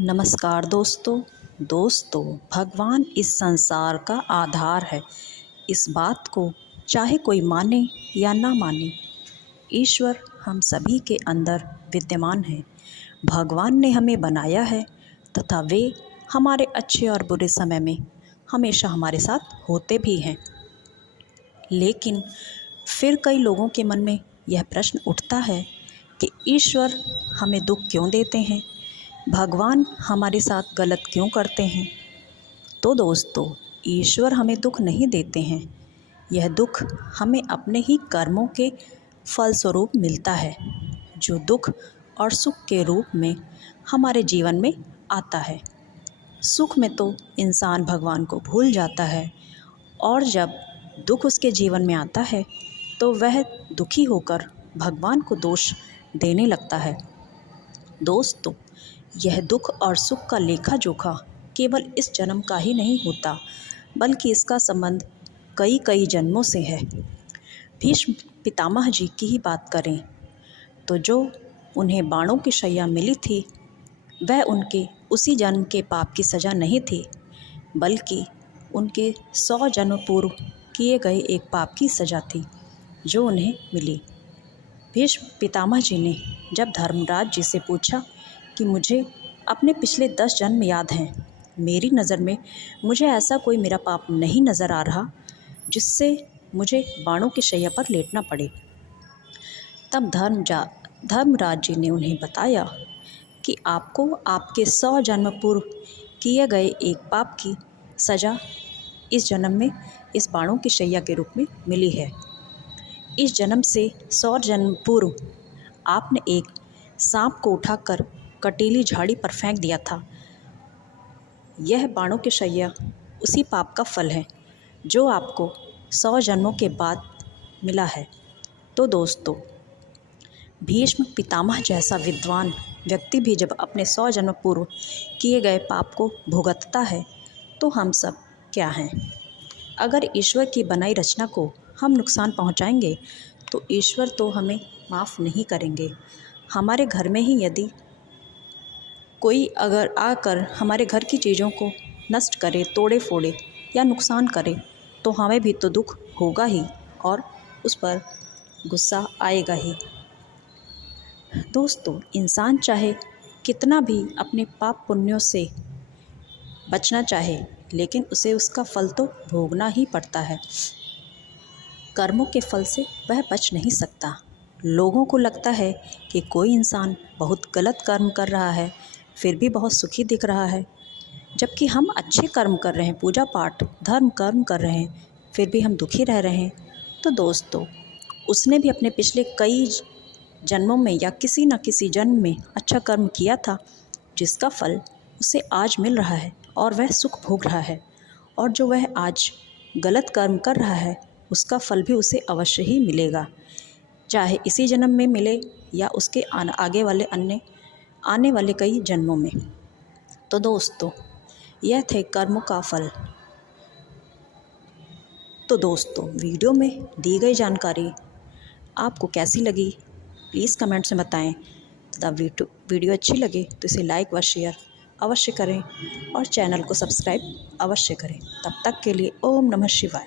नमस्कार दोस्तों भगवान इस संसार का आधार है। इस बात को चाहे कोई माने या ना माने, ईश्वर हम सभी के अंदर विद्यमान है। भगवान ने हमें बनाया है तथा वे हमारे अच्छे और बुरे समय में हमेशा हमारे साथ होते भी हैं। लेकिन फिर कई लोगों के मन में यह प्रश्न उठता है कि ईश्वर हमें दुख क्यों देते हैं, भगवान हमारे साथ गलत क्यों करते हैं। तो दोस्तों, ईश्वर हमें दुख नहीं देते हैं। यह दुख हमें अपने ही कर्मों के फलस्वरूप मिलता है, जो दुख और सुख के रूप में हमारे जीवन में आता है। सुख में तो इंसान भगवान को भूल जाता है, और जब दुख उसके जीवन में आता है तो वह दुखी होकर भगवान को दोष देने लगता है। दोस्तों, यह दुख और सुख का लेखा जोखा केवल इस जन्म का ही नहीं होता, बल्कि इसका संबंध कई कई जन्मों से है। भीष्म पितामह जी की ही बात करें तो जो उन्हें बाणों की शैया मिली थी, वह उनके उसी जन्म के पाप की सज़ा नहीं थी, बल्कि उनके 100 जन्म पूर्व किए गए एक पाप की सज़ा थी जो उन्हें मिली। भीष्म पितामह जी ने जब धर्मराज जी से पूछा कि मुझे अपने पिछले 10 जन्म याद हैं, मेरी नज़र में मुझे ऐसा कोई मेरा पाप नहीं नज़र आ रहा जिससे मुझे बाणों की शैया पर लेटना पड़े। तब धर्मराज जी ने उन्हें बताया कि आपको आपके 100 जन्म पूर्व किए गए एक पाप की सज़ा इस जन्म में इस बाणों की शैया के रूप में मिली है। इस जन्म से 100 जन्म पूर्व आपने एक सांप को उठाकर कटीली झाड़ी पर फेंक दिया था। यह बाणों की शैया उसी पाप का फल है जो आपको 100 जन्मों के बाद मिला है। तो दोस्तों, भीष्म पितामह जैसा विद्वान व्यक्ति भी जब अपने 100 जन्म पूर्व किए गए पाप को भुगतता है, तो हम सब क्या हैं। अगर ईश्वर की बनाई रचना को हम नुकसान पहुंचाएंगे तो ईश्वर तो हमें माफ़ नहीं करेंगे। हमारे घर में ही यदि कोई अगर आकर हमारे घर की चीज़ों को नष्ट करे, तोड़े फोड़े या नुकसान करे, तो हमें भी तो दुख होगा ही और उस पर गुस्सा आएगा ही। दोस्तों, इंसान चाहे कितना भी अपने पाप पुण्यों से बचना चाहे, लेकिन उसे उसका फल तो भोगना ही पड़ता है। कर्मों के फल से वह बच नहीं सकता। लोगों को लगता है कि कोई इंसान बहुत गलत कर्म कर रहा है फिर भी बहुत सुखी दिख रहा है, जबकि हम अच्छे कर्म कर रहे हैं, पूजा पाठ धर्म कर्म कर रहे हैं, फिर भी हम दुखी रह रहे हैं। तो दोस्तों, उसने भी अपने पिछले कई जन्मों में या किसी न किसी जन्म में अच्छा कर्म किया था, जिसका फल उसे आज मिल रहा है और वह सुख भोग रहा है। और जो वह आज गलत कर्म कर रहा है, उसका फल भी उसे अवश्य ही मिलेगा, चाहे इसी जन्म में मिले या उसके आने वाले कई जन्मों में। तो दोस्तों, यह थे कर्मों का फल। तो दोस्तों, वीडियो में दी गई जानकारी आपको कैसी लगी, प्लीज़ कमेंट से बताएं। तथा वीडियो अच्छी लगे तो इसे लाइक व शेयर अवश्य करें और चैनल को सब्सक्राइब अवश्य करें। तब तक के लिए ओम नमः शिवाय।